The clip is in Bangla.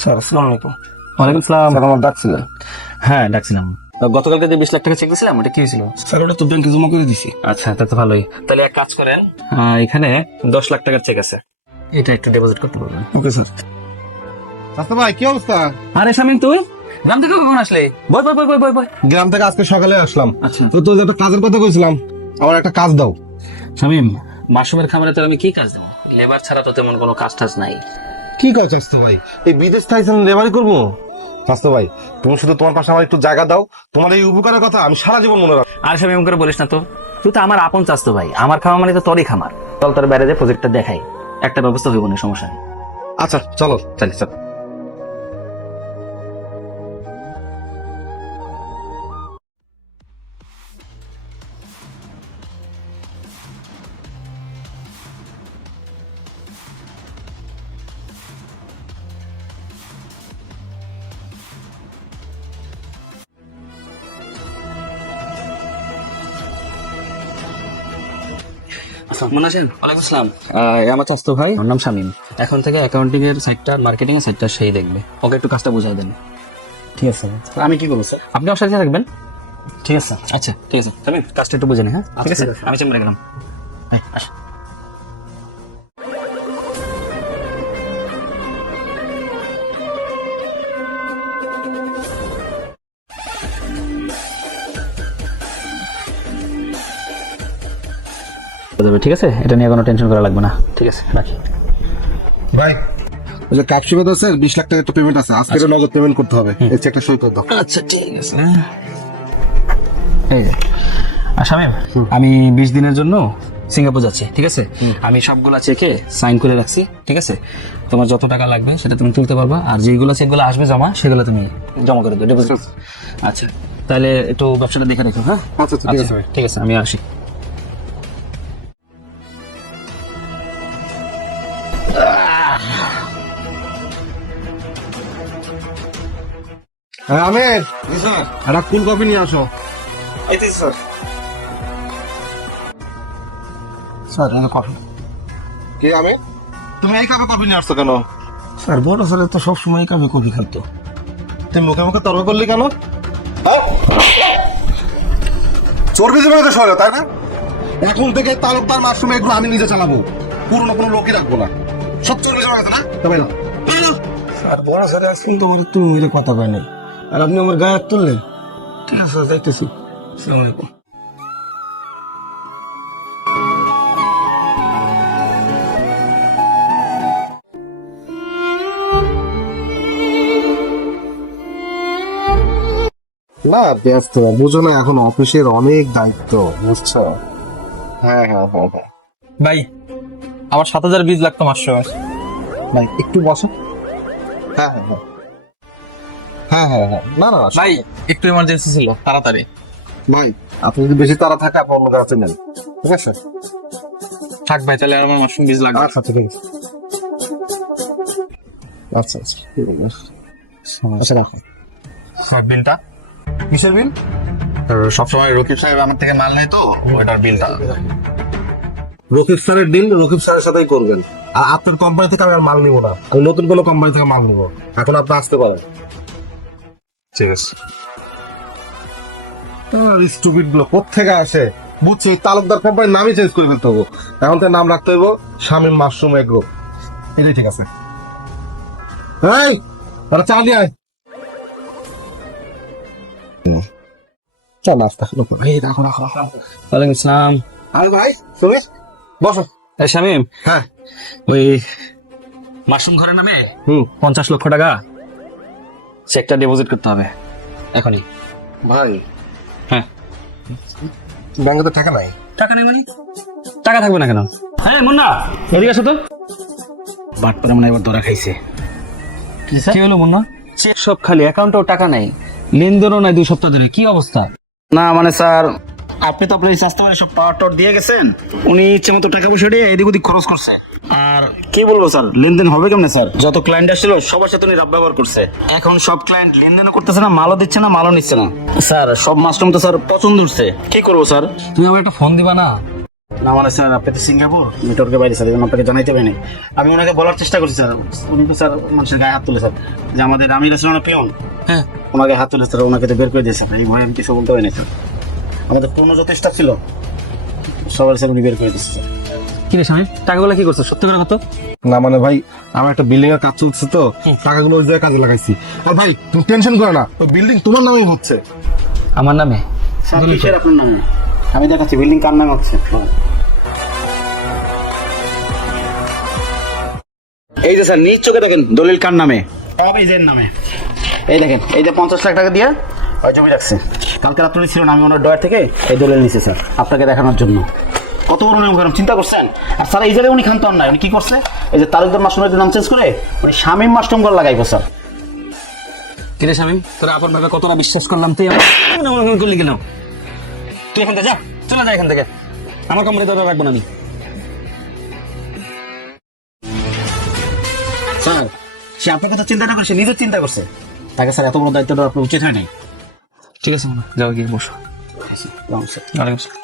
স্যার আসসালামু আলাইকুম। ওয়ালাইকুম সালাম। স্যার আমার ডাকছিলেন? হ্যাঁ ডাকছিলাম। গতকালকে যে 20 লাখ টাকা চেক দিয়েছিলাম ওটা কি হয়েছিল? স্যার ওটা তো ব্যাংকে জমা করে দিছি। আচ্ছা তা তো ভালোই। তাহলে এক কাজ করেন, এখানে 10 লাখ টাকার চেক আছে, এটা একটু ডিপোজিট করতে পারবেন। Okay sir. রাস্তা ভাই কি অবস্থা? আরে শামিম তুই গ্রাম থেকে কখন আসলে? বই বই বই বই বই বই। গ্রাম থেকে আজকে সকালে আসলাম। আচ্ছা তো তোর একটা কাজের কথা কইছিলাম, আমার একটা কাজ দাও। শামিম, মাশরুমের খামারে তো আমি কি কাজ দেবো? লেবার ছাড়া তো তেমন কোনো কাজ টাজ নাই। কি কাজ আসতো ভাই? এই বিদেশ থাইছেন লেবারি করবো? রাস্তা ভাই তুমি শুধু তোমার পাশে আমার একটু জায়গা দাও, তোমার এই উপকারের কথা আমি সারা জীবন মনে রাখবো। আর শামিম করে বলিস না তো, তুই তো আমার আপন চাস তো ভাই, আমার খাওয়া মানে তো তোরই খামার। চল তোর বাইরে যে প্রজেক্টটা দেখাই, একটা ব্যবস্থা হইব না, সমস্যা নেই। আচ্ছা চলো চলি চল। মনে আছেন? ওয়ালাইকুম আসসালাম। আমার চাস্তো ভাই, আমার নাম শামিম। এখন থেকে অ্যাকাউন্টিং এর সাইডটা, মার্কেটিং এর সাইডটা সেই দেখবে। ওকে একটু কাজটা বুঝাই দেন। ঠিক আছে আমি কি করবো স্যার? আপনি আমার সাথে থাকবেন। ঠিক আছে আচ্ছা ঠিক আছে শামিম, কাজটা একটু বুঝে নে। হ্যাঁ ঠিক আছে, ঠিক আছে। আমি চেম্বারে গেলাম। হ্যাঁ, আস। ঠিক আছে, এটা নিয়ে কোনো টেনশন করা লাগবে না। ঠিক আছে রাখি। ভাই ওই যে কাপসিবে তো স্যার 20 লাখ টাকা একটা পেমেন্ট আছে, আজকে নগদ পেমেন্ট করতে হবে। এই চেকটা সই করে দাও। আচ্ছা ঠিক আছে। আর শামিম, আমি 20 দিনের জন্য সিঙ্গাপুর যাচ্ছি, ঠিক আছে? আমি সবগুলা চেকে সাইন করে রাখছি, ঠিক আছে? তোমার যত টাকা লাগবে সেটা তুমি তুলতে পারবা, আর যেগুলো চেকগুলো আসবে জমা সেগুলো তুমি জমা করে দিও, ডিপোজিট। আচ্ছা তাহলে একটু ব্যবসাটা দেখে রেখো। হ্যাঁ আচ্ছা ঠিক আছে ভাই। ঠিক আছে, আমি আসি। হ্যাঁ আমের স্যার। একটা কুল কফি নিয়ে আসো। আইতেছি স্যার। স্যার এটা কফি। কে আমের? তুমি এই কাপে কফি নিয়ে আসছো কেন? স্যার বড় স্যার তো সবসময় কাপে কফি খাতো। তুমি মুখে মুখে তর্ক করলি কেন? হ্যাঁ? চর্বি দেবে তো শহরে, তাই না? এখন থেকে তালুকদার মাশরুম এগুলো আমি নিজে চালাবো, পুরনো কোনো লোকই রাখবো না। সব চর্বি জমা আছে না? তবে না স্যার বড় স্যার আজকে তো আমার তুমি মিলে কথা কয় নাই, আর আপনি আমার গায়ে হাত তুললেন। ঠিক আছে স্যার, যাইতেছি। আসসালামু আলাইকুম। না ব্যস্ত বুঝো না, এখন অফিসের অনেক দায়িত্ব, বুঝছো? হ্যাঁ হ্যাঁ হ্যাঁ হ্যাঁ। ভাই আমার 7,000 বীজ লাগতো মাসে। ভাই একটু বসো। হ্যাঁ হ্যাঁ হ্যাঁ হ্যাঁ হ্যাঁ হ্যাঁ না না না, ভাই একটু ইমার্জেন্সি ছিল, তাড়াতাড়ি। ভাই আপনি যদি বেশি তাড়া থাকে আপনি অন্য কাছে নেন, ঠিক আছে? থাক ভাই, তাহলে আর আমার মাশরুম বীজ লাগবে। আচ্ছা ঠিক আছে। আচ্ছা আচ্ছা আচ্ছা রাখো। হ্যাঁ বিলটা কিসের বিল? সবসময় রকিব সাহেব আমার থেকে মাল নেই তো, ওইটার বিলটা। রকিব স্যারের ডিল রকিব স্যারের সাথেই করবেন, আর আপনার কোম্পানি থেকে আমি আর মাল নিবো না, আমি নতুন কোনো কোম্পানি থেকে মাল নিবো। এখন আপনি আসতে পারেন। ঠিক আছে। স্টুপিড গুলো কোত্থেকে আসে বুঝছি, তালুকদার কোম্পানির নামই চেঞ্জ করে ফেলতে হবো। এখন তার নাম রাখতে হইব শামীম মাশরুম এগ্রো, এটাই ঠিক আছে। এই তারা চা নিয়ে আয়। চল নাস্তা খালো। এই রাখো রাখো রাখো। ওয়ালাইকুম আসসালাম। আরে ভাই তুমি বসো। এই শামিম, হ্যাঁ ওই মাশরুম ঘরের নামে 50 লক্ষ টাকা চেকটা ডিপোজিট করতে হবে এখনই। ভাই হ্যাঁ ব্যাংকে তো টাকা নাই। টাকা নেই মানে? টাকা থাকবে না কেন? হ্যাঁ মুন্না এদিকে আসো তো। বাট পরে মনে হয় এবার ধরা খাইছে। কি হলো মুন্না? চেক সব খালি, অ্যাকাউন্টেও টাকা নাই, লেনদেনও নাই 2 সপ্তাহ ধরে। কি অবস্থা? না মানে স্যার, আপনি তো আপনার এই স্বাস্থ্য সব পাওয়ার টাওয়ার দিয়ে গেছেন, উনি ইচ্ছে মতো টাকা পয়সা দিয়ে এদিক ওদিক খরচ করছে। আর কি বলবো স্যার, লেনদেন হবে কেমনে স্যার? যত ক্লায়েন্ট আসছিল সবার সাথে উনি রাব ব্যবহার করছে। এখন সব ক্লায়েন্ট লেনদেনও করতেছে না, মালও দিচ্ছে না, মালও নিচ্ছে না। স্যার সব মাশরুম তো স্যার পছন্দ হচ্ছে, কি করবো স্যার? তুমি আমার একটা ফোন দিবা না? না মানে স্যার আপনি তো সিঙ্গাপুর নেটওয়ার্কের বাইরে স্যার, এই জন্য আপনাকে জানাইতে পারিনি। আমি ওনাকে বলার চেষ্টা করছি স্যার, উনি তো স্যার মানুষের গায়ে হাত তুলে স্যার, যে আমাদের আমি রেস্টুরেন্টের পিয়ন, হ্যাঁ ওনাকে হাত তুলে স্যার, ওনাকে তো বের করে দিয়েছে স্যার। এই ভয়ে আমি কিছু বলতে পারিনি স্যার। আমাদের পুরনো যত স্টাফ ছিল সবার স্যার উনি বের করে দিয়েছে স্যার। কি রে স্বামী, টাকাগুলো কি করছো সত্যি করে কত? না মানে ভাই, আমার একটা বিল্ডিং এর কাজ চলছে তো, টাকাগুলো ওই জায়গায় কাজে লাগাইছি। আর ভাই তুমি টেনশন করো না, ওই বিল্ডিং তোমার নামেই হচ্ছে। আমার নামে? স্যার কিসের আপনার নামে? আমি দেখাচ্ছি বিল্ডিং কার নামে হচ্ছে। এই যে স্যার নিজ চোখে দেখেন দলিল কার নামে, সব এই যে নামে। এই দেখেন, এই যে 50 লাখ টাকা দিয়ে ওই জমি রাখছে। কালকে রাত্রে ছিল না, আমি ওনার ডয়ার থেকে এই দলিল নিছি স্যার আপনাকে দেখানোর জন্য। কত বড় নিয়ম কারণ চিন্তা করছেন? আর স্যার এই জায়গায় উনি খান্ত নাই, উনি কি করছে, এই যে তালুকদার মাস্টুমের নাম চেঞ্জ করে উনি শামীম মাস্টুম করে লাগাইবো স্যার। কি রে স্বামী, তোরা আপন ভাবে কতটা বিশ্বাস করলাম, তুই আমার করলি কেন? তুই এখান থেকে যা, চলে যা এখান থেকে, আমার কোম্পানি তোরা রাখবো না আমি। স্যার সে আপনার কথা চিন্তা না করে সে নিজের চিন্তা করছে, তাকে স্যার এত বড় দায়িত্ব দেওয়া আপনার উচিত হয় নাই। ঠিক আছে, যাও গিয়ে বসো। নমস্কার। ওয়ালাইকুম আসসালাম।